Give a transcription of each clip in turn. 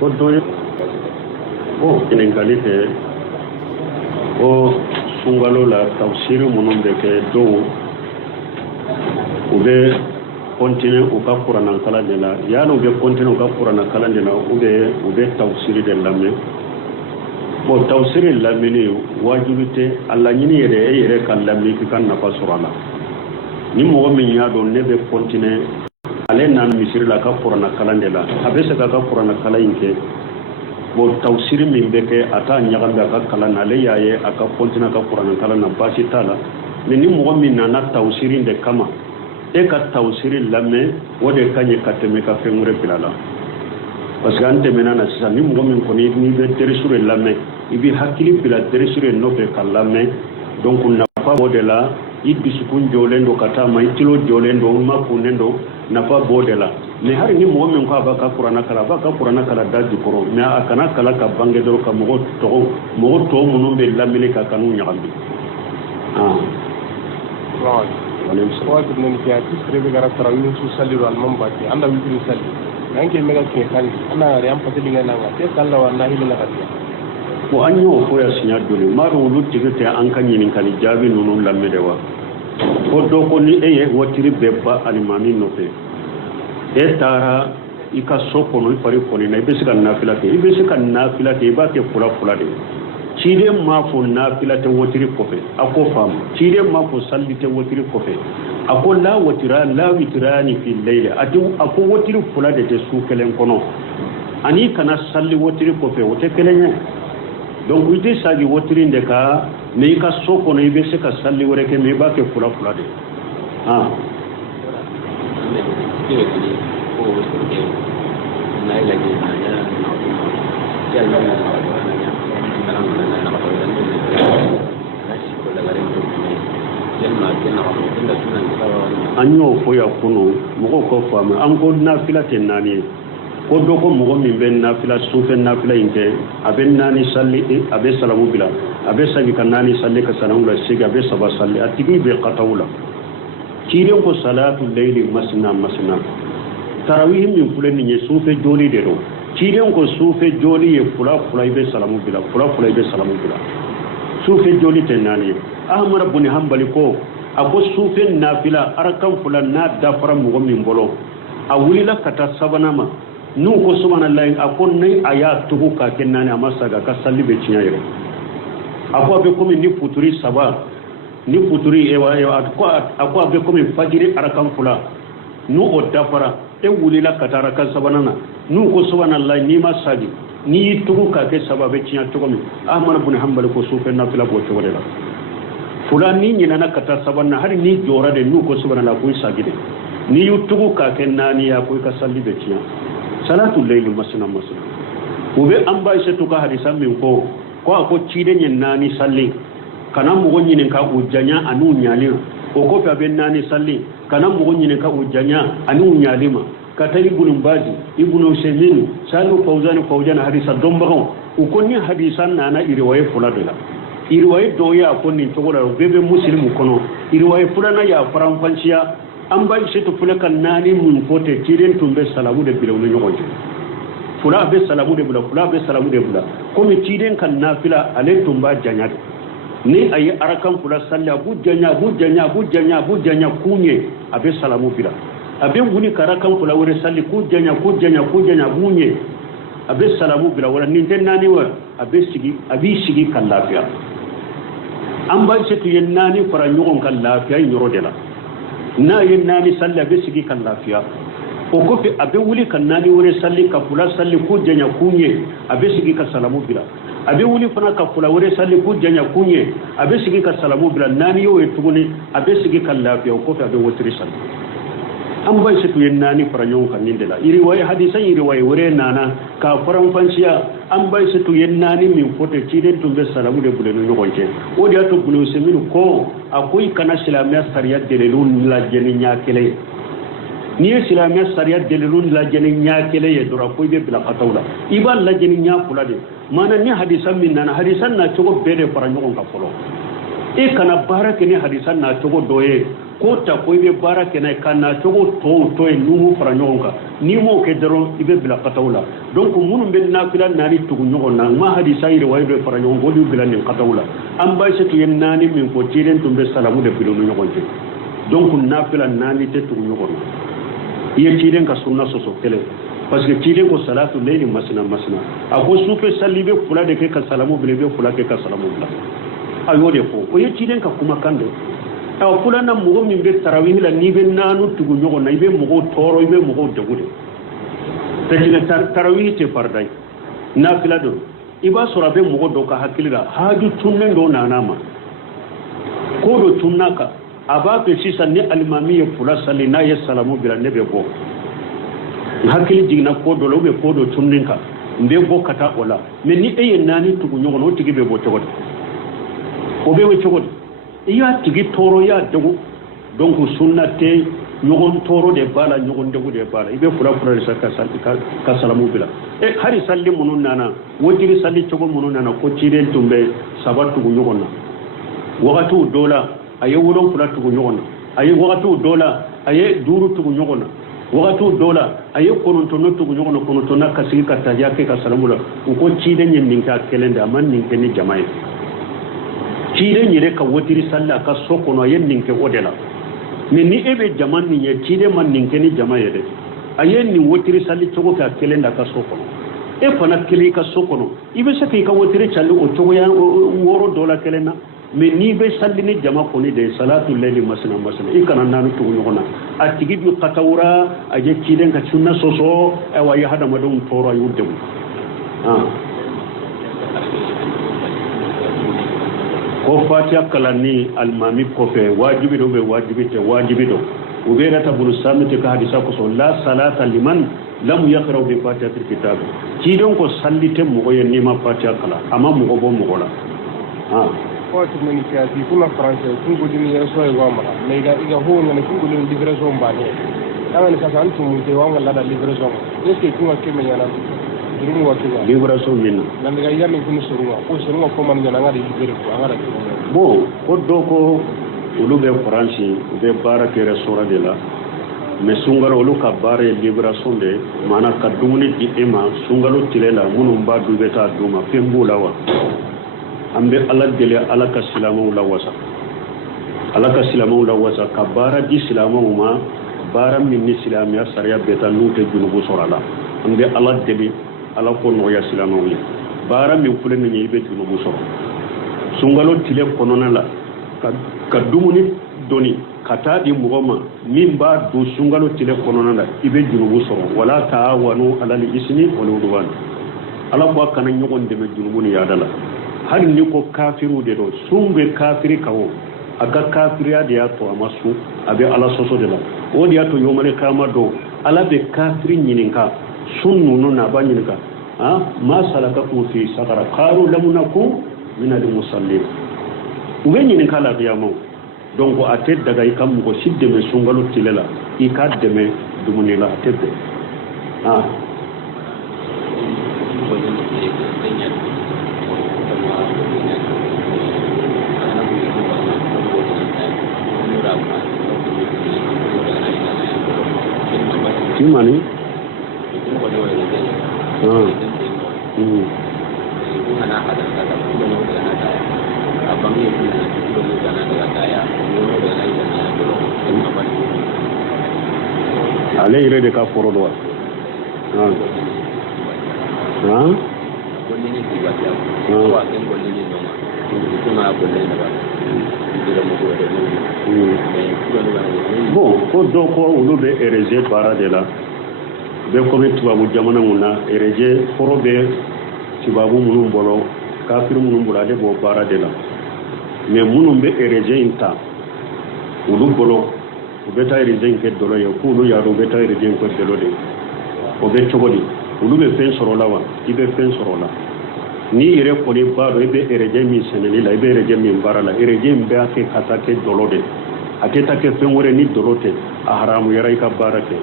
ko doye o kinin kalite o sungalo la tafsir munun be ke do ube continue u ka qur'an kala de la ya no be continue u ka qur'an kala de la ube tafsir de lamme bo tafsir lamme ni wajibite alla nyini yere kan lamme ki kan nafa surala ni mo min ya do ne be continue ale nan misir la ka qur'an kala de la abesa ka qur'an kala inke bo tafsir min be ke ata nyagal ka kala na le yaye aka continue ka qur'an kala na basi tala ni mo min na tafsirin de kama e ka tawsiri lamme wode kanye kateme ka fengure pilala parce que ante menana sisa ni mo min ko ni be terisure lamme ibi hakili pila terisure no be kalamme donc na fa wode la iddi sukun jolendo kata ma itilo jolendo ma kunendo na fa bode la mais har ni mo min ko abaka qur'ana kala daji koro mais akana kala ka bange do ka mo to munum be lamme ka kanu nyaambi wajibu ne ke ati sirbe gara tarawih su sallu al mambati anda witu salli nanke mega ke kan ana yare an fata dinga nan te kalla wallahi na hadiya ko anyo ko ya sinya dole ma do lu tigete an kan yin kan jabi nunu lamme de wa ko do ko ni eye wotiri bebba alimami no fe e tara ika soko no pari ko ni na be sika nafila te ba ke fula de cide ma fo nafila te wotiri ko fe ako fam cide ma fo salli te wotiri ko fe ako la witrani fi layla adu ako wotiri fula de te su kelen kono ani kana salli wotiri ko fe wote kelenya donc wite sagi wotiri ndeka me ka soko no ibe se ka salli wore ke me ba ke fula de anyo foya kuno mogo ko fama an ko nafila ten nani ko do ko mogo min ben nafila sufe nafila inte abe nani salli abe salamu bila abe sagi kan nani salli ka salamu la siga abe saba salli atigi be qatawla kire ko salatu layli masna tarawih min fulani ne sufe joli de do kire ko sufe joli e fula ibe salamu bila sufe joli ten nani ahmad ibn hanbali ko abo sufe nafila arakan fulan na dafara mugo min bolo awulila kata sabanama nu ko subhanallahi akon nay aya tugu ka kenani amasaga ka sallibe cinyayre akwa be komi ni futuri saba ni futuri ewa akwa be komi fajiri arakan fula nu o dafara e wulila kata arakan sabanana nu ko subhanallahi ni masagi ni tugu ka ke sababe cinya tugomi ahmad ibn hanbal ko sufe nafila bo tawala fulani ni nana kata sabanna har ni jora de nu ko subhanallahi ko sagide ni yutugu ka ken nani ya ko ka salli be ciya salatu layl masna ube an ba shi tuka hadisan min ko cide nyen nani salli kana mu gonni ne ka ujanya anu nyalima ko fa ben nani salli kana mu gonni ne ka ujanya anu nyalima ka tari bunun baji ibnu semin salu fawzan hadisa dombagon ko ni hadisan nana iriwaye fuladula iriwaye doya ko ni togora bebe muslimu kono iriwaye fulana ya faranfanciya an bai shi to fulakan nani mun fote tiren tumbe salamu de bilawu nyogoje fula be salamu de bula ko mi tiren kan nafila ale tumba janya ni ayi arakan fula salla bujanya kunye abe salamu bila abe nguni karakan fula wore salli kujanya bunye abe salamu bila wala ni den nani wa abe sigi kan lafiya an ba shi to yen nani fara nyogon kan lafiya nyoro de la na yen nani salli abe sigi kan lafiya o ko fi abe wuli kan nani wore salli ka fula salli kujanya kunye abe sigi ka salamu bila abe wuli fana ka fula wore salli kujanya kunye abe sigi ka salamu bila nani yo etuguni abe sigi kan lafiya o ko fi abe wotri salli an bai shi tuyen nani faranyon kan nindela iri waye hadisan iri waye wure nana ka faran fanciya an bai shi tuyen nani min fote ciden tumbe salamu de bulenu nyogonje o dia to bulu seminu ko akoy kana islamiyya sariyat delelun la jeni nyakele ni islamiyya sariyat delelun la jeni nyakele ye dora koy be bila katawla iban la jeni nyakula de mana ni hadisan min nana hadisan na togo bede faranyon ka folo e kana barake ni hadisan na togo doye ko ta ko ibe bara kenai kana togo to e numu fara nyonga ni mo ke daro ibe bila katawla donc munum be nafila nani tugu nyogo na ma hadisa ire wa ibe fara nyongo du bila nin katawla am ba se tuyen nani min ko tiren tumbe salamu de bilo nyogo je donc nafila nani te tugu nyogo iye tiren ka sunna soso kele parce que tiren ko salatu layli masna ako sufe salibe fula de ke ka salamu bilebe fula ke ka salamu bila ayo de ko o ye tiren ka kuma kande aw fula na mugo min be tarawih la ni be nanu tugu nyogo na ibe mugo toro ibe mugo degude tekina tarawih te fardai nafila do iba sura be mugo do ka hakilga haju tunne do nanama ko do tunnaka aba ke sisa ni alimami fula salina ya salamu bila ne be ko hakili jigna ko do lo be ko do tunninka mbe bo kata wala me ni e nani tugu nyogo no tigi be bo togo o be we togo iya tigi toro ya dogo donc sunnate nyogon toro de bala nyogon dogo de bala ibe fura ka salamu bila e hari salli munun nana wojiri salli togo munun nana ko cire tumbe sabatu go nyogonna wagatu dola aye wulon fula tugu nyogonna aye wagatu dola aye duru tugu nyogonna wagatu dola aye konontono tugu nyogonna konontona kasigi kata yake ka salamu la ko cire nyen ninka kelenda man ninke ni jamae cire nyere ka wotiri salla ka sokono yen ninke odela mais ni ebe jaman ni ye cire man ninke ni jamae de ayen ni wotiri salli togo ka kelenda ka sokono e fana kele ka sokono ibe se ka wotiri challi o togo ya woro dola kelena mais ni be salli ni jama ko ni de salatu layli masna e kana nanu togo nyogona atigi bi qatawra aje cire ka sunna soso e wa ya hada madum toro yudde ko fatiha kalani almami kofe wajibi do be wajibi do ubera tabulu samite ka hadisa ko so la salata liman lam yaqra bi fatihatil kitab ki don ko sallite mo ko yenni ma fatiha kala amma mo bo mo gola ko tumeni fiati kuma français kun ko dini yeso e wamara mais iga ho ngene kun ko dini livraison mbane kama ni sasa antu mu te wanga la da livraison est ce que kuma keme yana durumu wakiwa livraison min nan daga yamin kun surunga ko man yana ngari libere ko ngara bon ko doko olu be france be bara kere sora de la mais sungaro olu ka bara libération de mana ka dumuni di ema sungalo tilela munum ba du beta duma fembu lawa ambe ala dele ala ka silamu lawasa ka bara di silamu ma bara min ni silamiya sariya beta nute junubu sorala ambe ala dele ala ko no ya silamu ni bara min fulen ni ibe junubu soro sungalo tile konona la ka dumuni doni kata di mugoma min ba do sungalo tile konona la ibe junubu soro wala taawanu alal ismi wal udwan ala ko kana nyogon de me junubu ni yadala har ni ko kafiru de do sumbe kafiri kawo aga kafiriya de ya to amasu abe ala soso de la o de ya to yomale kama do ala be kafiri nyininka sunnu no na ba nyininka ma salaka ku fi sakara qalu lam nakum min al-musallin ubenyi ni kala biyamo donc atet daga ikam ko sidde me sungalu tilela ikadde me dumuni la tebbe kimani ale ire de ka foro do bon ko do ko ulu be ereje para de la be ko be tubabu jamana muna ereje foro be tubabu munum bolo kafir munum bolo de bo para de la mais munum be ereje inta ulu bolo be ta ereje ke dolo yo ko ulu ya do be ta ereje ko dolo de o be chogodi ulu be fen soro lawa ibe fen soro la ni ire ko ni ba do be ereje mi seneli la ibe ereje mi bara la ereje mbe ake kata ke dolo de aketa ke fen wore ni dolote a haramu yara ka barake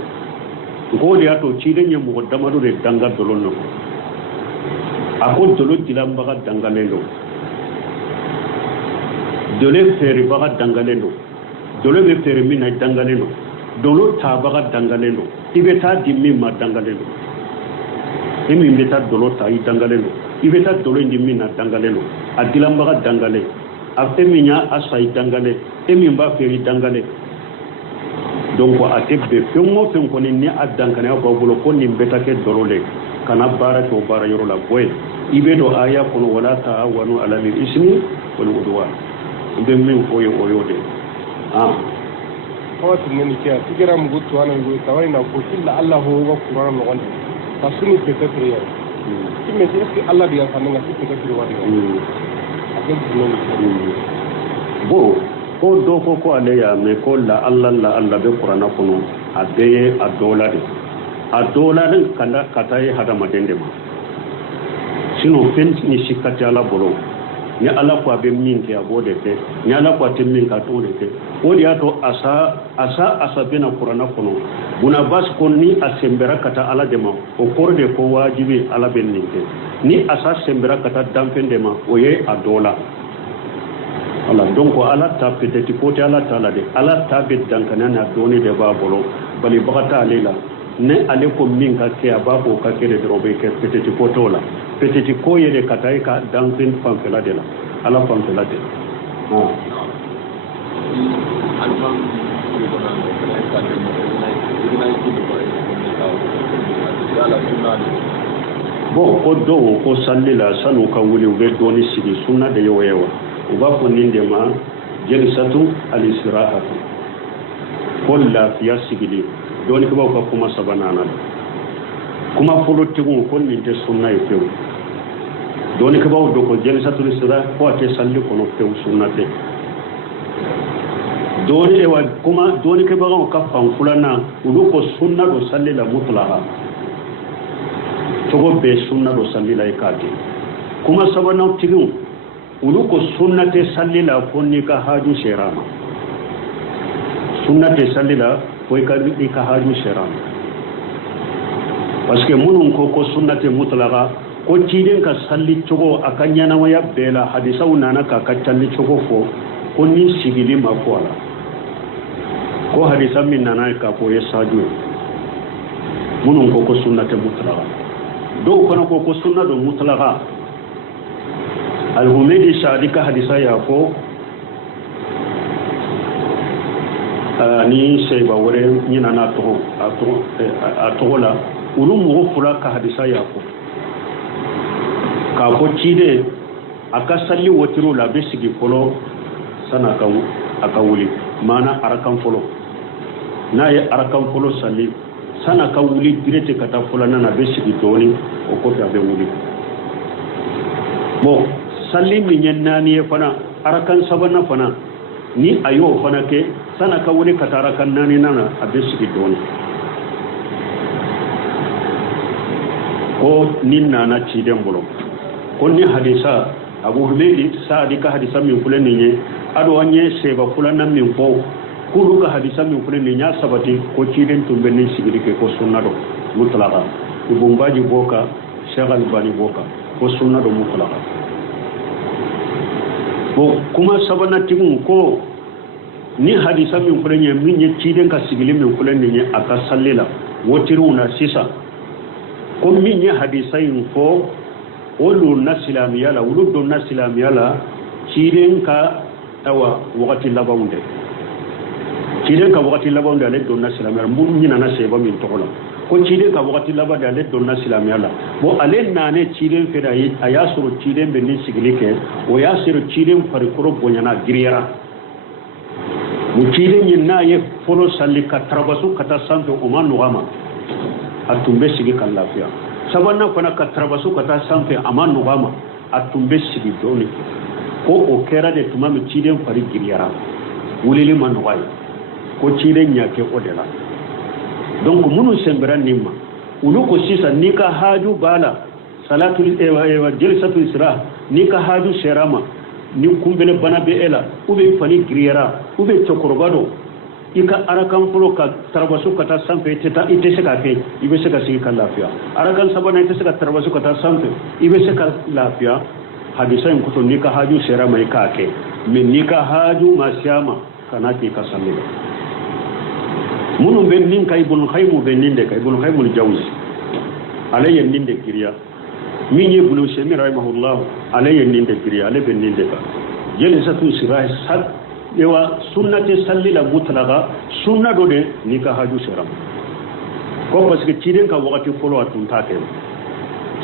ko de ato ci de nyem ko damado de danga dolon no ako dolo dilam baga dangalendo dole feri baga dangalendo dolo be permis na dangale no dolo tabaga dangale no ibeta dimmi ma dangale no emi beta dolo ta I dangale no ibeta dolo dimmi na dangale no adilambaga dangale afeminya asai dangale emi mba feri dangale donc a tebbe fengo fen ko ni addankane ko bolo ko ni beta ke dorole kana bara to bara yoro la boy ibedo aya kono wala ta'awanu ala lil ismi wal udwan be min ko yo de ko tin ni ke tigira mu guttu anan go tawai na ko illa Allah ho wa qur'an no wanda tasuni be ka kriya kimme ce Allah biya fananga ci ka kriya wadi bo ko do ko ale ya me ko la Allah be qur'ana kono abe adola de kala katai hada madende ma sino fen ni shikati ala bolo ni ala ko abe min ke abode ke ni ala ko temmin ka to de ke o dia to asa bena qur'ana kono buna bas kon ni asembera kata ala de ma o korde ko wajibi ala ben ni asa sembera kata dampende ma o ye adola Allah donc ala ta peut-être côté ala ta la de ala ta bet dankana na doni de ba bolo bali bagata alela ne ale ko min ka ke aba ko ka ke de robe ke peut-être côté la peut-être ko ye de katai ka dampin pamfela de la ala pamfela de bon ko do ko sallila sanu ka wuli be doni sigi sunna de yewa uba ko ninde ma jalsatu al-istirahatu kolla fiya sigili doni ko ba kuma sabanana kuma folo tigu ko ninde sunna e few doni ko ba do ko jalsatu al-istirah ko te salli ko no few sunna te doni e wa kuma doni ko ba ko fan fulana udu ko sunna do salli la mutlaqa to go be sunna do salli la ikati kuma sabana tigu ulu ko sunnate sallila fonni ka haju sherama sunnate sallila ko ka haju sherama parce que munun ko sunnate mutlaqa ko tidin ka salli togo akanya na waya bela hadisa unana ka kacalli togo fo ko ni sigili ma ko ala ko hadisa min nana ka ko yesaju munun ko sunnate mutlaqa do kono ko sunna do mutlaqa al-Humaydi Sadika hadisa yako ni seba wore nyina na to atola ulu mo fula ka hadisa yako ka ko cide aka salli wotiro la besigi folo sana ka aka wuli mana arakan folo na ye arakan folo salli sana ka wuli direte kata fula na besigi doni o ko ta be wuli bo salli min yannani fana arakan sabana fana ni ayo fana ke sana ka wuri katara kan nani nana abisiki doni ko ninna na ciden bolo ko ni hadisa Abu Humaydi Saadi ka hadisa min fulani ne ado anye seba fulana min ko kulu ka hadisa min fulani nya sabati ko ciden tumbe ni sigiri ke ko sunna do mutlaqa ibumbaji boka shagal bani boka ko sunna do mutlaqa bo kuma sabana tigun ko ni hadisa min fulani min ye ciden ka sigili min fulani ne aka sallila wotiruna sisa ko min ye hadisa yin fo olu nasilamiya la ulu do nasilamiya la ciden ka awa wakati labaunde ciden ka wakati labaunde ale do nasilamiya mun nyina na seba min tokola ko ciden ka wakati labade ale do nasilamiya la bo ale nane ciden feda yi ayasuru ciden be ni sigili ke o yasiru ciden farikoro bonyana giriyara mu ciden yin na ye folo salli ka trabasu kata santo umanu gama atumbe sigi kan lafiya sabanna fana ka trabasu kata santo amanu gama atumbe sigi doni ko o kera de tuma mi ciden fari giriyara wulili manuwai ko ciden yake odela donc munu sembran nimma ulu ko sisa nika haju bala salatul ewa jalsatul isra nika haju sherama ni kumbele bana be ela ube fani giriyara ube chokorbado ika arakan fulo ka tarbasu kata sanfe teta ite seka ke ibe seka sigi kan lafiya arakan sabana ite seka tarbasu kata sanfe ibe seka lafiya hadisa in kuto nika haju sera mai kake min nika haju masyama kana ki ka salli munum ben nin kay ibn khaymu ben nin de kay ibn khaymu jawzi alayya nin de kiriya min ibn shami rahimahullah alayya nin de kiriya ale ben nin de ka jalsatu sirah sad dewa sunnati salli la mutlaqa sunna do de ni ka haju seram ko parce que ciiden ka wakati folo atun ta ke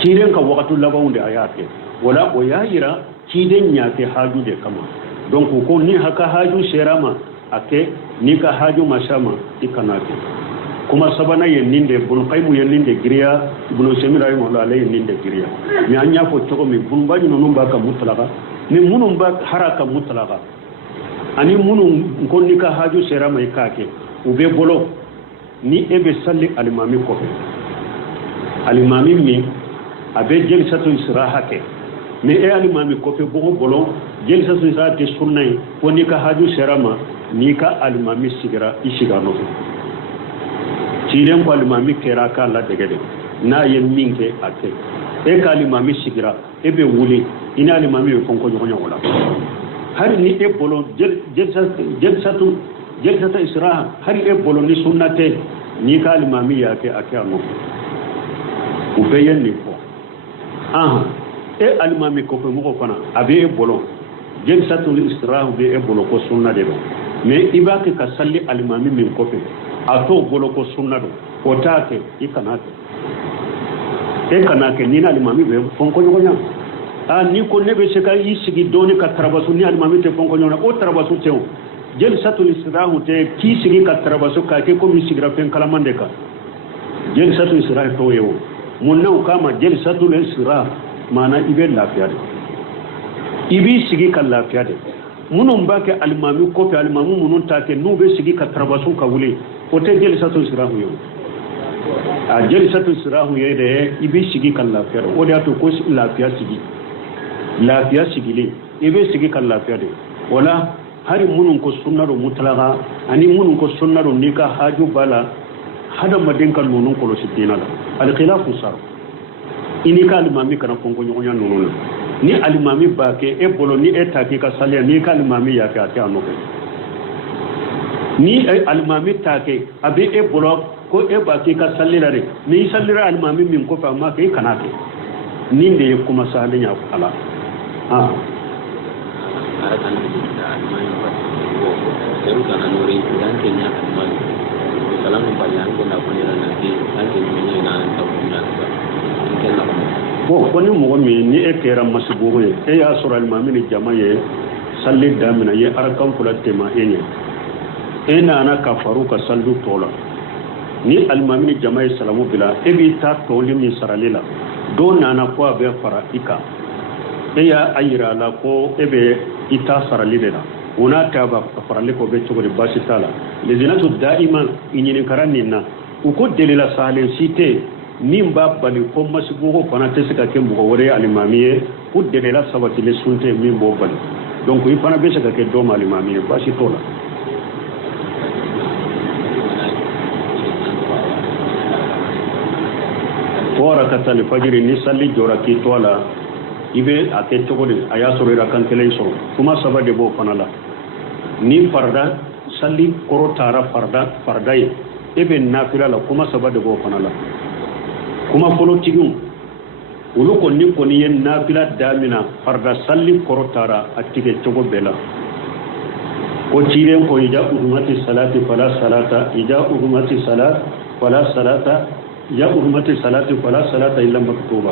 ciiden ka wakati labawnde ayake wala o yayira ciiden nyaake haju de kama donc ko ni haka haju serama ake ni ka haju mashama ikanake kuma sabana yen ninde bun qaymu yen ninde griya ibn semira rahimahullah alayhi ninde griya mi anya ko to mi bun bañu no ba ka mutlaqa ni munum ba haraka mutlaqa ani munum ko ni ka haju serama ikake ube bolo ni ebe salli alimami ko alimami mi abe jalsatu istiraha ke ni e alimami ko fe bogo bolo jalsatu istiraha te sunnay ko ni ka haju serama ni ka alimami sigira isigano ciren ko alimami kera ka la degede na ye minke ate e ka alimami sigira ebe wuli ina alimami be fonko nyonya wala hari ni e bolo jalsatu istiraha hari e bolo ni sunnate ni ka alimami yake ake ano ubeyen ni ko aha e alimami ko fe mo fana abe e bolo jalsatu istiraha be e bolo ko sunna de do mais ibake ka salli alimami min ko fe ato bolo ko sunna do o taake ikanake ni na alimami be fonko nyonya ni ko nebe se ka yisigi doni ka tarabasu ni alimami te fonko nyonya o tarabasu tew jalsatul istiraha te ki sigi ka tarabasu ka ke ko mi sigira fen kalamande ka jalsatul istiraha to yewo munna kama jalsatul istiraha mana ibe lafiya de ibi sigi ka lafiya de munun bake alimami ko fe alimami munun take nube sigi ka tarabasu ka wule o te jalsatul istiraha yewo a jalsatul istiraha yede ibi sigi ka lafiya o da to ko lafiya sigi le ibe sigi ka lafiya de wala hari munun ko sunnaro mutlaqa ani munun ko sunnaro nika haju bala hada madin kan nunun ko sidina la al khilafu sar ini ka alimami kana fonko nyonya nunun ni alimami bake e bolo ni etaki ka salia ni ka alimami ya ka ta no ni alimami take abi e bolo ko e bake ka salira re ni salira alimami min ko fa ma kai kana ke ni de kuma salin ya ala Seru kana nuri dan kenya kan salam banyak ko na ko ni nanti nanti ni na ta ko na kenna ko ni mo mi ni e kera masugo e ya sura al mamin jamaye salli damina ye arkan fulate ma ena na kafaru ka sallu tola ni al mamin jamaye salamu bila e bi ta to limi saralila do nana ko be fara ika ya ayira la ko ebe ita saralila una taba farale ko be chogori basitala lezinatu daima inyini karanina uko delila sale site mimba bali ko masigo ko fana tesika kembo ko wore alimamiye ku delila sabati le sunte mimbo bali donc il fana be saka ke do alimamiye basitola fora katal fajr ni salli jora ki tola ibe ate chogori aya sorira kan tele so kuma sabade bo fanala ni farda salli koro tara farda ebe nafila la kuma sabade bo fanala kuma folo tigum ulu ko ni yen nafila damina farda salli koro tara atige chogo bela ko tiren ko ija urmati salati fala salata ija urmati salat fala salata ya urmati salati fala salata illa maktuba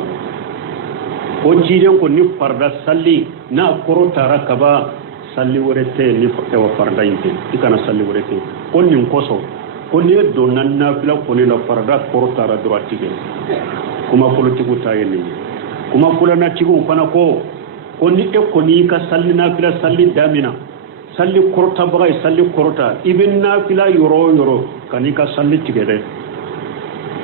ko tiren ko ni farda salli na koro tara kaba salli worete ni wa farda yinte ikana salli worete ko nin koso ko ni do nan nafila ko ni la farda koro tara droitige kuma politiku tayeni kuma kula na tigu fana ko ni e ko ni ka salli nafila salli damina salli korta bagay salli korta ibn nafila yoro kani ka salli tigere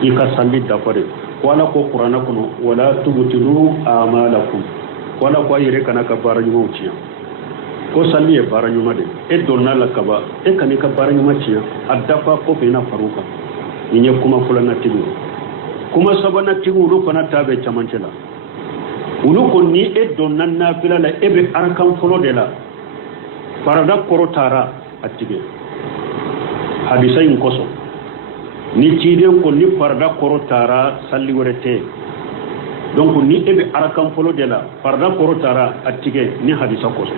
ika salli dafare wala ko qur'ana kuno wala tubtilu amalakum wala ko yire kana ka baranyuma uciya ko salli e baranyuma de e donna la kaba e kani ka baranyuma ciya addafa ko bina faruka inye kuma fulana tigu kuma sabana tigu ru fana tabe chamancela ulu ko ni e donna nafila la ebe arkan folo de la farada korotara attige hadisa in koso ni ciden ko ni farda korotara salli werete donc ni ebe arakan folo de la farda korotara attige ni hadisa koso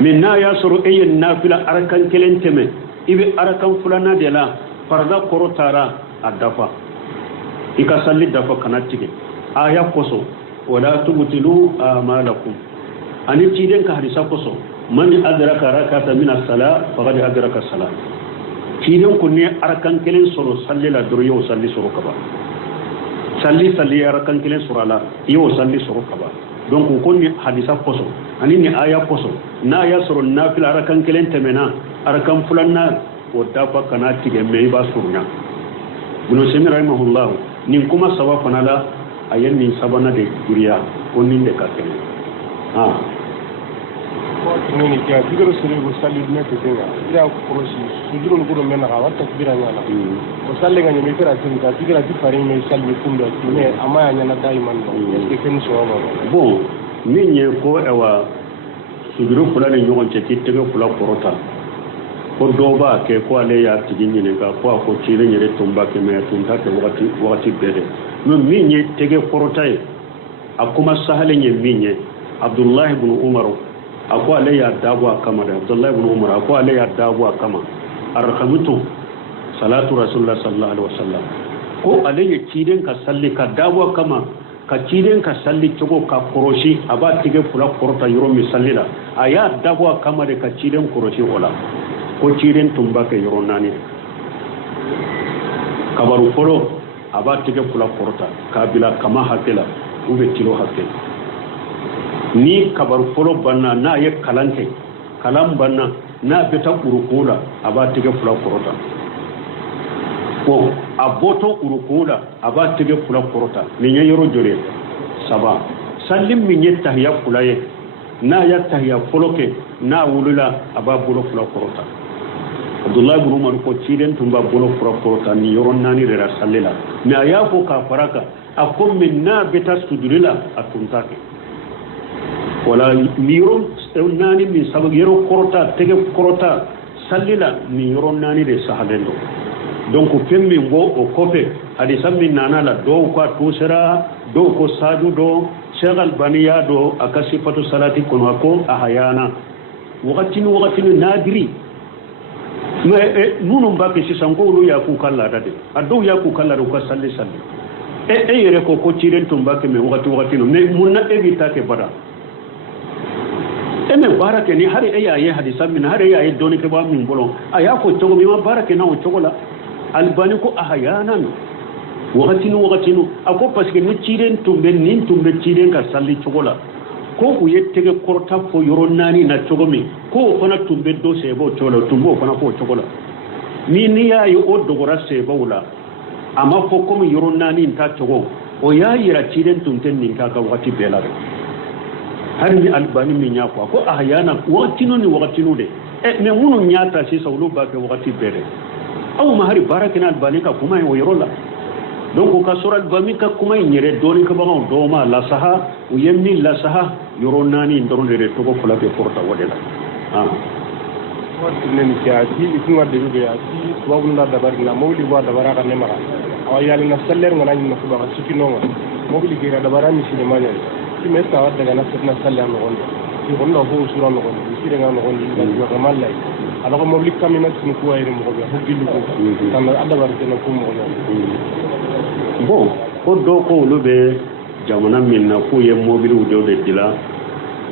minna ya soro eyen nafila arakan kelenteme ibe arakan fulana de la farda korotara adafa ika salli dafa kanattige aya koso wala tubtilu amalakum ani ciden ka hadisa koso man adraka rakata min as-salat faqad adraka as-salat ciden ko ne arakan kelen soro salli la duro yo salli soro kaba salli arakan kelen soro la yo salli soro kaba donc ko ni hadisa koso ani ni aya koso na ya soro nafil arakan kelen temena arakan fulanna o dafa kanattige me ba surnya buno semi rahimahullah nin kuma sawa fanala ayen nin sabana de duriya onin de kakene nini kya digaro sere go salli ne ke tenga ira ko rosi sujuro ko do mena wa takbira nyana ko salle ngani mi fera tin ka digara di fare me salli kundo ne amaya nyana daiman do ke ken so ba bon minye ko ewa sujuro fulani nyogon ce tittege fula korota ko do ba ke ko ale ya tijini ne ka ko cire nyere tumba ke me tunta ke wakati bede no minye tege korota e akuma sahale nye minye Abdullah ibn Umar ako ale ya dabu akama da Abdullah ibn Umar ako ale ya dabu akama arhamtu salatu rasulullah sallallahu alaihi wasallam ko ale ya ciden ka salli ka dabu akama ka ciden ka salli cogo ka koroshi aba tige fula korota yoro mi sallila aya dabu akama de ka ciden koroshi wala ko ciden tumba ke yoro nani kabaru folo aba tige fula korota kabila kama hakela ube tilo hakela ni kabar folo banna na ye kalanke kalam banna na beta urukula aba tige fula korota ko aboto urukula aba tige fula korota ni yoro jore saba sallim min yatahiya fulaye na yatahiya foloke na wulula aba bolo fula korota Abdullah ibn Umar ko ciden tumba bolo fula korota ni yoro nani rera sallila me aya ko ka faraka akom min na beta sudulila atuntake wala miro nani mi sabu yero korota tege korota sallila mi yoro nani de sahabendo donc femmi ngo o kofe adi sammi nana la do ko tusera do ko sadu do Sheikh Albaniya do akasifatu salati kono ko ahayana wakati nadiri me nunu mbake sisango lu ya ku kala dade ado ya ku kala ro ko salli yere ko ciren tumbake me wakati no me munna evita ke bada eme barake ni hari ayaye hadisa min hari ayaye doni ke ba min bolon aya ko togo mi ma barake na o togola albani ko ahayanan wakati no ako parce que ni ciren tumbe ciren ka salli togola ko u yettege korta fo yoro nani na togo mi ko fana tumbe do sebo tolo tumbo fana ko togola ni ya yi o dogora sebo wala ama fo ko mi yoro nani ta togo o ya yira ciren tumten nin ka wakati bela har ni albani min ya ko ahyana wakati no de me munu nyata si sawlo ba ke wakati bere aw ma hari barakina albani ka kuma yo yorola donc ka sura albani ka kuma nyere doni ka bago do ma la saha u yemni la saha yoro nani ndoro de to ko fula ke porta wadela wati nen jaati ikunga de be yaati wabu nda dabar na mawli wa dabara ka ne mara aw yali na saller ngana ni ko ba sukino mawli ke dabara mi sine manya ki mesta wa daga na setna sallam on ki on no ho sura no on ki daga no on ni ko mallay ala ko mawli kam na sunu ko wayre mo ko be hubbi ko tan adabar te no ko mo bon ko do ko lube jamana min na ko ye mobile wudo de dila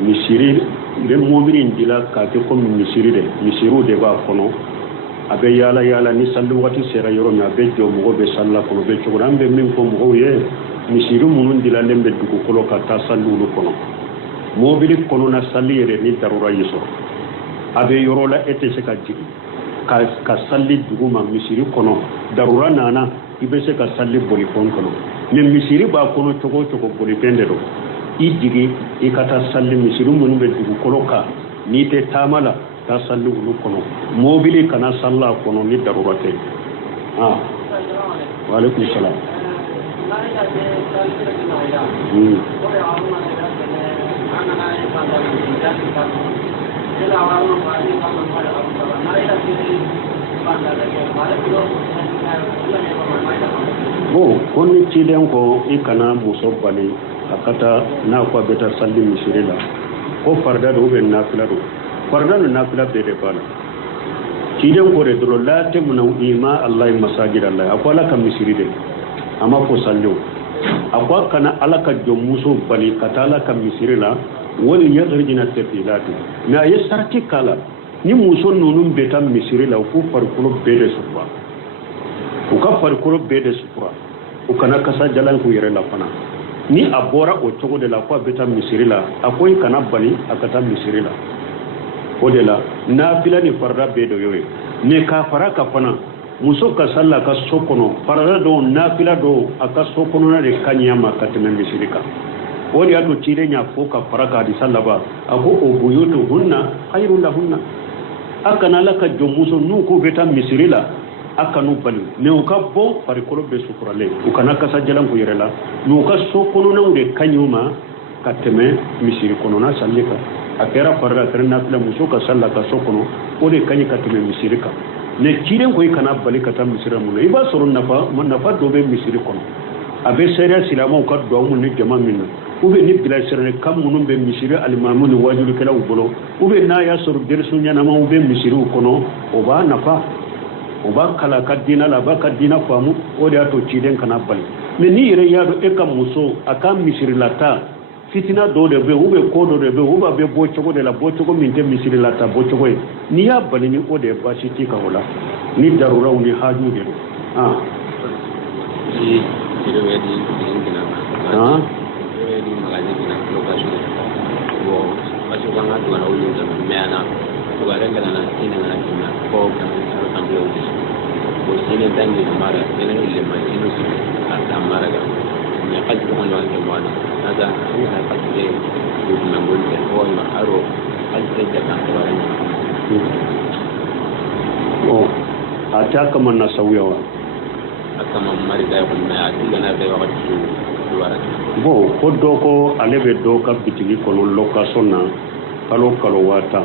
misiri be mobile dila ka ke ko misiri de ba kono abe yala ni sallu wati sera yoro na be jo mo be salla kono be ko rambe min ko mo ye misiru munun dila lembe dugu kolo ka ta sallu lu kono mobile kono na salli yere ni darura yiso abe yoro la ete se ka jigi ka salli dugu ma misiri kono darura nana ibe se ka salli boli kono ne misiri ba kono togo boli pende do i jigi i ka ta salli misiru munun be dugu kolo ka ni te tamala ta salli lu kono mobile kana salla kono ni darura te wa alaikum salam bon konni ciden ko i kana muso bali akata na ko beta salli misiri la ko farda do be nafila do farda no nafila be de bala ciden ko re do la temuna ima allah masajid allah akwala kam misiri de amma ko sallu akwa kana alaka jom muso bali katala kam misiri la wani yadrijina tafilatu na yasarti kala ni muso nunun beta misiri la ko farkulo be de sufa ko ka farkulo be de sufa ko kana kasa jalan ko yere la fana ni abora o togo de la ko beta misiri la akoy kana bali akata misiri la o de la nafila ni farda be do yoy ne ka faraka fana muso ka salla ka sokono farda do nafila do aka sokono na de kanyama katmen misiri ka o de ato tire nya fo ka faraka di salla ba ako o buyutu hunna khairun lahunna akana laka jomuso nu ko beta misiri la akanu bali ne o ka bo farikolo be sukurale o kana kasa jalan ko yere la no ka sokono na de kanyuma kateme misiri kono na sallika akera farra karna fila muso ka salla ka sokono o de kanyi kateme misiri ka ne kiren ko kana bali kata misiri mu ne iba soron nafa man nafa do be misiri kono abe sere silama ko do mu ne jama minna ube ni bila sere kam munum be misiri alimamu ni wajulu kala ubolo ube na ya sor dersu nyana ma ube misiri kono o ba nafa o ba kala kadina la ba kadina famu o da to ciden kana bali me ni yere yado e kam muso aka misiri lata fitina do de be ube ko do de be uba be bo chogo de la bo chogo minte misiri lata bo chogo ni ya bali ni o de ba shi ti ka wala ni darura ni haju de ni dire wedi ngina wedi magaji kina location bo baso kanga to na ulo za meana to garenga na ina na kina ko kan amlo ko sine dangi mara ina ile mai ino si ata mara ga ni kaji ko no ande wana naga ni ha kaji ko na ngolde ko na aro kaji da kan to garenga o ata kama na sawiyawa kama mari da ko na ati na be wa tu duara bo ko do ko alebe do ka bitigi kono location na kalo wata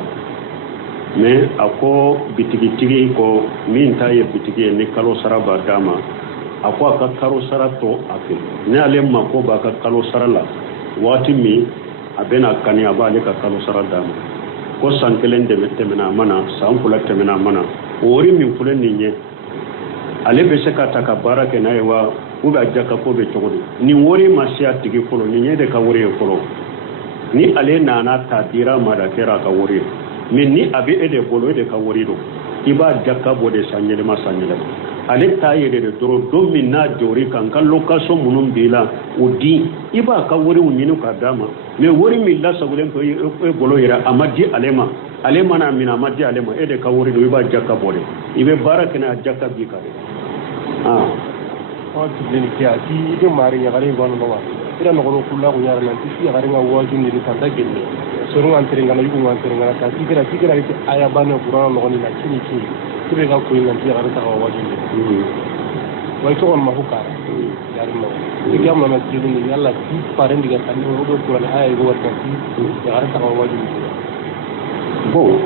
me ako bitigi tigi ko min taye bitigi ni kalo saraba dama ako aka karo sarato afi ne ale ma ko ba ka kalo sarala wati mi abena kani abale ka kalo sarada ko sankelen de metemena mana sampula temena mana ori min fulen ninye ale be se ka taka barake na ewa uba jaka ko be togodi ni wori masia tigi folo ni nyede ka wori folo ni ale nana ta dira mada kera ka wori min ni abi ede bolo ede ka wori do iba jaka bode sanyele ma sanyele ale ta yede de doro do min na jori kan kan location munum bila odi iba ka wori unyinu ka dama me wori mi la sabulen ko e bolo yera amadi alema na mina amadi alema ede ka wori do iba jaka bode ibe barake na jaka bi ka o tibini kia ti ide mari ya gare gono no wa ira no gono kula ko yara nan ti ya gare nga waju ni tanda gelle soro ngan teringa na yugo ngan teringa ka tikira aya bana qur'an no ni na kini tibe ga ko ngan ti gare ta waju ni way to on ma hukara yar no ti gam na ti ni yalla ti pare ndiga tan no do qur'an aya go wata ti ya gare ta waju ni bo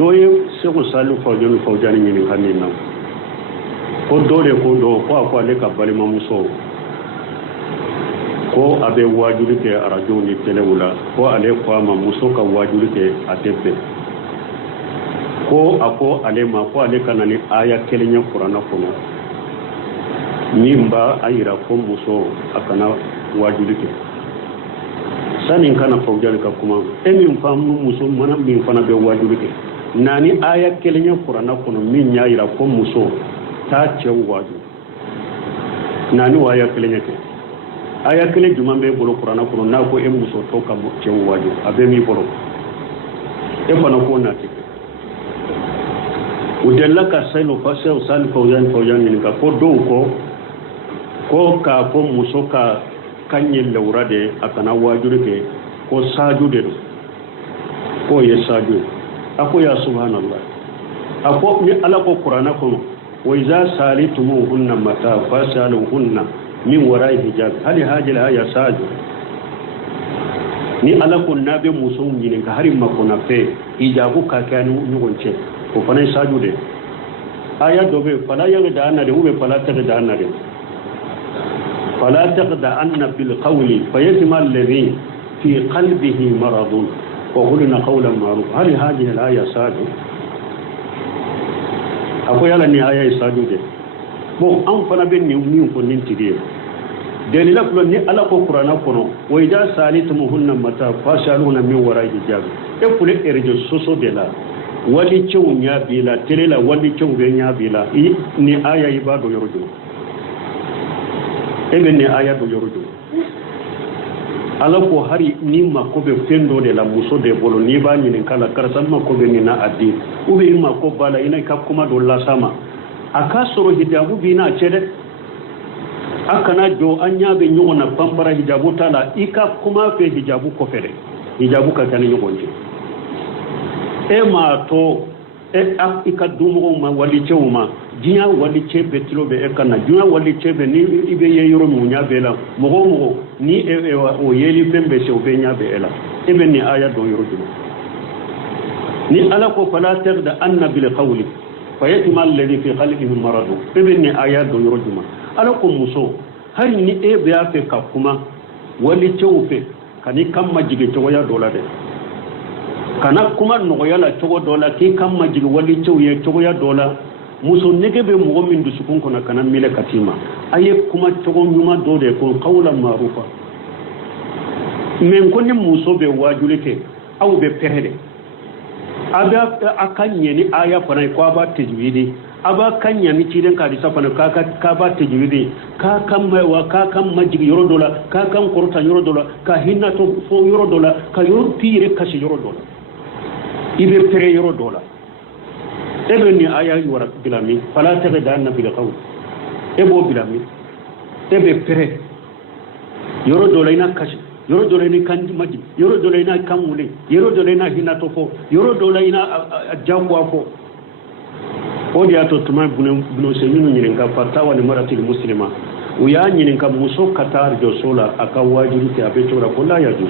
doye seko salu fawjani ni kanina ko dole ko do ko ale ka balima muso ko abe wajuri ke arajo ni telewula ko ale ko ma muso ka wajuri ke atebe ko ako ale ma ko ale kana ni aya kelenya qur'ana kono nimba ayira ko muso akana wajuri ke sanin kana fawjani ka kuma emin famu muso mana min fana be wajuri ke nani aya kelenya qur'ana kono min yaira ko muso ta cewu waju nani wa aya kelenya ke aya kele juma be bolo qur'ana kono na ko em muso to ka cewu waju abe mi bolo e fana ko na ti udella ka sayno fasel sal fawjan ni ka ko do ko ka ko muso ka kanye lawrade akana waju ke ko saju de ko ye saju ako ya subhanallah ako mi ala ko qur'ana kono wa iza salitumuhunna mata fasaluhunna min wara'i hijab hal hajil aya saju ni ala ko nabe muso nyinin ka hari makona fe hijabu ka kanu nyugonche ko fana saju de aya dobe fala yaga da anna de ube fala ta da anna de fala taqda anna bil qawli fayatma alladhi fi qalbihi maradun wa qulna qawlan ma'ruf hal hadhihi al aya saju akwai ala ni aya saju de bon an fana be ni ko nin tidiye dalila fulo ni ala ko qur'ana kono wa idha salitumuhunna mata fashaluna min wara'i hijab e fule erjo soso de la wali cew nya bila telela wali cew be nya bila ni aya ibado yorjo e be ni aya do yorjo ala ko hari ni makko be fendo de la muso de bolo ni ba ni kala karsan makko be ni na addi ube makko bala ina ka kuma do la sama akasoro hijabu bina cede akana jo anyabe nyona pambara hijabu tala ika kuma fe hijabu ko fere hijabu ka tan nyonje e ma to e ika dumo ma wali chewma jinya wali chebe tilobe e kana jinya wali chebe ni ibe ye yoro mu nyabe la mogo ni e o yeli pembe se obe nyabe ela ebe ni aya do yoro ni ala ko fala tagda anna bil qawli fayatma alladhi fi qalbihi marad ebe ni aya do yoro ala ko muso hari ni e be afe ka kuma wali chewfe kani kamma jige to ya dola de kana kuma no yala to dola ki kamma jige wali chewye to ya dola muso nege be mo min du sukun kono kana mile katima aye kuma to nyuma do de ko qawlan ma'rufa men ko ni muso be wajuleke aw be perede ada akanye ni aya fana ko ba tajwidi aba kanya ni ciden ka disa fana ka ba tajwidi ka kan wa ka kan majigi yoro dola ka kan korta yoro dola ka hinna to fo yoro dola ka yoro pire kashi yoro dola ibe pere yoro dola ebe ni aya yora bilami fala tabe da annabi da qawl ebo bilami ebe pere yoro dola ina kashi yoro dola ni kan maji yoro dola ina kan mule yoro dola ina hinna to fo yoro dola ina jangwa fo odi ato tuma buno seminu nyirinka fatawa ni maratil muslima uya nyirinka muso katar jo sola akawajiru te abetora kola ya ju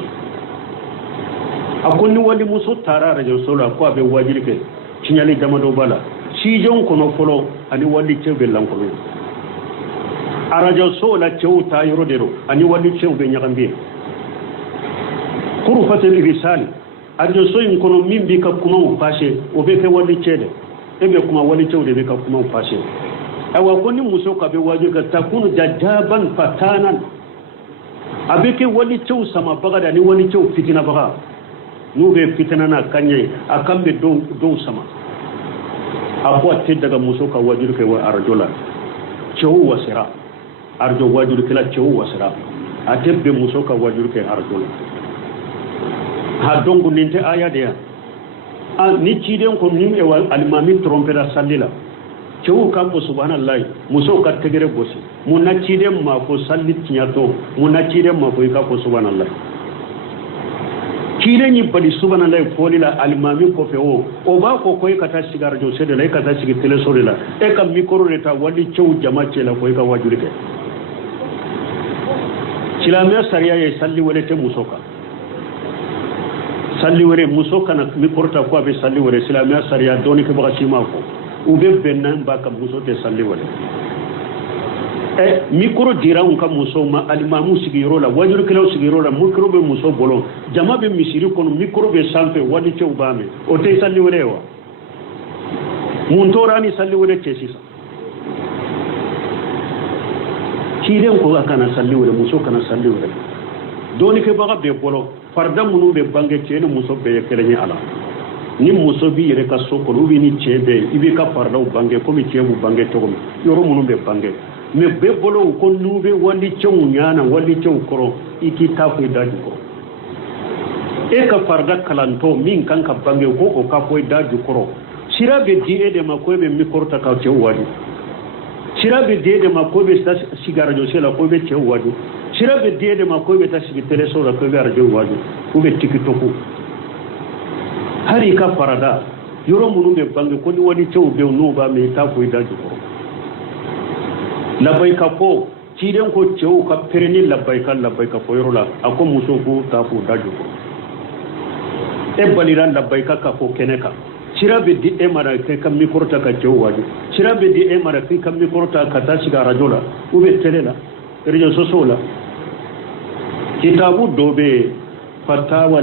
akonni wali muso tarara jo sola ko abe wajiru ke chinyali damado bala shi jon kono folo ani wali chebe lankono arajo sola chewta yoro dero ani wali chewbe nyagambe kuru fatel risali arjo soyin kono mimbi ka kuma upashe obeke wali chede ebe kuma wali chewde be ka kuma upashe awa koni muso ka be wajiru ka takunu jajaban fatanan abeke wali chew sama bagada ni wali chew fitina baga nube fitina na kanye akambe don sama apo ate daga muso ka wajiru ke wa arjola chew wasira arjo wajiru kala chew wasira atebbe muso ka wajiru ke arjola ha dongu ninte aya de ni ciden ko nim e wal almami tromper sallila chew ka ko subhanallah muso ka tegere bosi munna ciden ma ko sallit nyato munna ciden ma ko ka ko subhanallah ciden ni bali subhanallah ko lila almami ko fe o ba ko koy kata sigar jo sede lay kata sigi tele sorila e kam mikoro reta wali chew jama cela ko ka wajurike silamiya sariya ye salli wala te muso ka salli wore muso kana mi porta ko be salli wore silamiya sariya doni ke baka sima ko ube bennan baka muso te salli wore mikro dira un ka muso ma alimamu sigiro la wajur kilo sigiro la mikro be muso bolo jama be misiri kono mikro be sampe wadi ce ubame o te salli wore wa mun torani salli wore ce sisa kiren ko akana salli wore muso kana salli wore doni ke baka be bolo farda munu be bange cene muso be yekelenya ala ni muso bi yere ka soko rubi ni chebe ibi ka farda u bange ko mi chebu bange to yoro munu be bange me be bolo ko nube wali chewu nyana wali chewu koro iki tafu daji ko e ka farda kalanto min kan ka bange ko o ka ko daji koro sira be di ede ma ko be mi korta ka chewu wadi sira be di ede ma ko be sigara jo sela ko be chewu wadi sira be diede ma ko be ta sigi tele so la ko be arjo waju ko be tikitoku hari ka farada yoro munu be bangi ko ni wani cew be no ba me ta ko daji ko la bay ka ko ciiden ko cɛw ka pereni labbayka fo yɔrɔ la a ko muso ko taa f'u da joko e balira labbayka ka fo kɛnɛ kan sira bɛ di e ma k'i ka micro ta ka cɛw waaju sira bɛ di e ma k'i ka micro ta ka taa sigi arajo la ou bien télé la réseaux sociaux la kitabu dɔ bɛ yen fatawa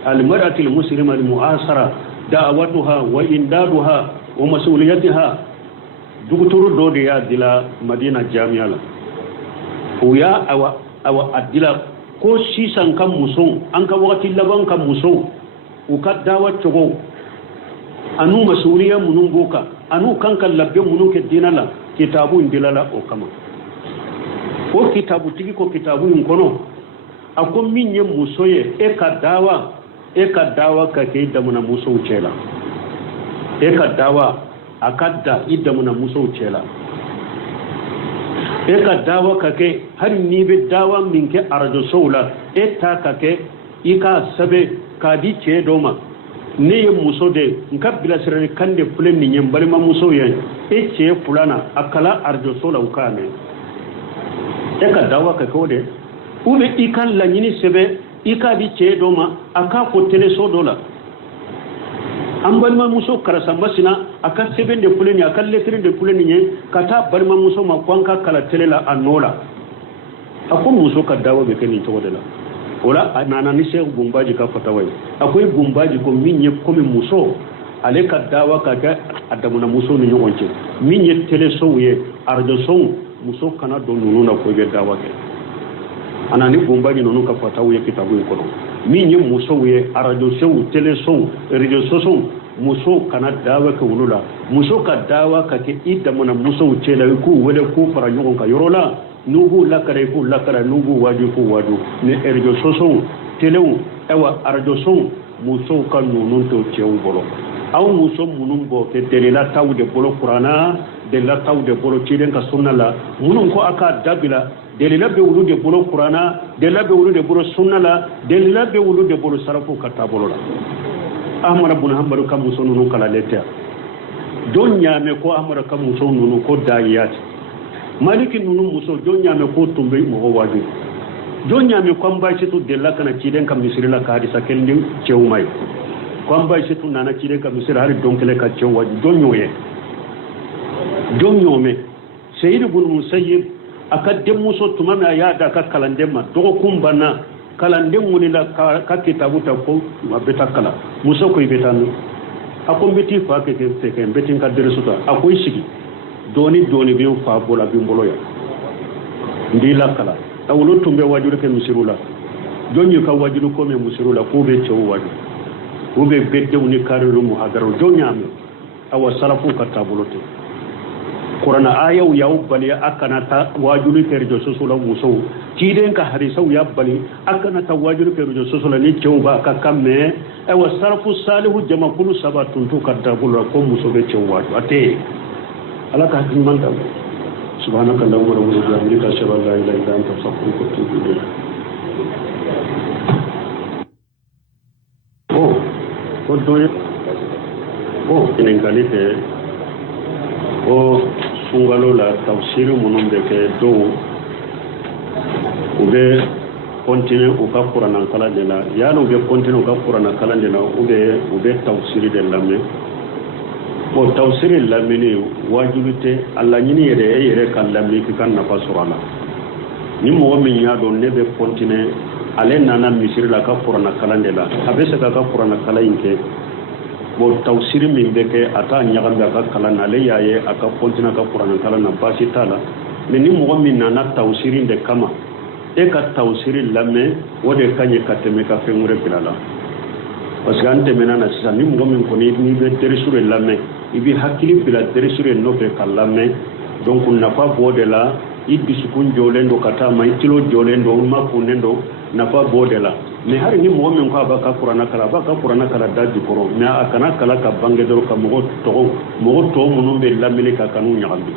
المرأة المسلمة المعاصرة دعوتها وإمدادها ومسؤوليتها دكتور دودي دلا مدينة جامعة ويا أو أدلا ko sisan kan muso an ka wakati laban kan muso u ka dawa cogo anu masuliya munun boka anu kan kan labbe munun ke dinala kitabu indilala o kama o kitabu tigi ko kitabu in kono ako min ye muso ye e ka dawa ka ke damuna muso cela e ka dawa akadda idamuna muso cela e ka dawa ka ke har ni be dawa min ke arajo soula e ta ka ke i ka sabe ka di ce doma ne ye muso de nka bilasirani kande fulen ni nye balima muso ye e ce fulana akala arajo soula ukane e ka dawa ka ko de ube i kan laɲini sɛbɛ i ka di cɛ dɔ ma a k'a fɔ teleso dɔ la an balimamuso karisa masina a ka sɛbɛn de filɛ nin a ka lettre de filɛ nin ye ka taa balimamuso ma ko an ka kala tele la a nɔ la a ko muso ka dawa bɛ kɛ nin cogo de la o la a nana ni Sheikh Bumbaji ka fatawa ye a ko Bumbaji ko min ye komi muso ale ka dawa ka kɛ a damana muso ni ɲɔgɔn cɛ min ye telesow ye arajosow muso kana don ninnu na ko i bɛ dawa kɛ anani Bumbaji nunu ka fatawu ye kitabu in kono min ye muso ye arajo sew tele sow radio sosow muso kana dawa ka wulula muso ka dawa ka ke idamana muso cela ku wele ku fara ɲɔgɔn ka yɔrɔ la nubu lakara ku lakara nubu waju ku waju ne radio sosow telew ewa arajo sow muso ka nunu to cɛw bolo aw muso munun bɔ ke delila taw de bolo Qur'ana delila taw de bolo ciden ka sunna la munun ko aka dabila delila be wulu de bolo Qur'ana delila be wulu de bolo sunna la delila be wulu de bolo sarafu ka tabolo la Ahmad ibn Hanbal ka muso nunu kala leta don nyame ko Ahmad ka muso nunu ko dayat Maliki nunu muso don nyame ko tumbe mo waju don nyame ko amba ci to delila kana ciden ka misrila ka hadisa kendin cewmay ko amba ci to nana ciden ka misrila har don kele ka cew waju don nyoye don nyome Sayyid ibn Musayyib akadde muso tumame ayada ka kalandema dogo kumbana kalandem munila ka kitabu ta ko mabeta kala muso ko ibetanu akombeti fa ke ke betin ka deresuta akoy sigi doni be fa bola bi mboloya ndila kala awlo tumbe wajuru ke musirula jonyu ka wajuru ko me musirula ko be cew waju ko be bedde woni karelu mu hagaro jonyam awa salafu ka tabolote Qur'ana ayaw yaw bali akana ta wajulu kerjo sosula muso ciden ka harisaw ya bali akana ta wajulu kerjo sosula ni cewba ka kamme e wa sarfu salihu jama kulu sabatun to kadda bulu ko muso be cewwa ate alaka dimman da subhanaka allahumma wa bihamdika ashhadu an la ilaha illa anta astaghfiruka wa atubu ilayk ko doye inen kalite o sungalo la tafsiri munun be ke do ube continue u ka Qur'an kala de la yalo be continue ka Qur'an kala de la ube tafsiri de lamme o tafsiri lamini wajibite alla nyini yere kan lammi ki kan na fasurala ni mo min ya do ne be continue ale nana misiri la ka Qur'an kala de la abese ka Qur'an kala inke bo tawsiri min beke ata nyagambe ka kala na le yaye aka kontina ka Qur'an kala na basi tala ni mo min na tawsiri de kama e ka tawsiri lamme wode kanye kateme ka fengure bilala parce que ante menana sisa ni mo min ko ni be terisure lamme ibi hakili bila terisure no be kalamme donc nafa bode la iddi sukun jolendo kata mai tilo jolendo ma kunendo nafa bode la mais har ni mo men ko ba ka Qur'an kala daji koro mais akana kala ka bange do ka mo to munun be lamile ka kanu nyaambi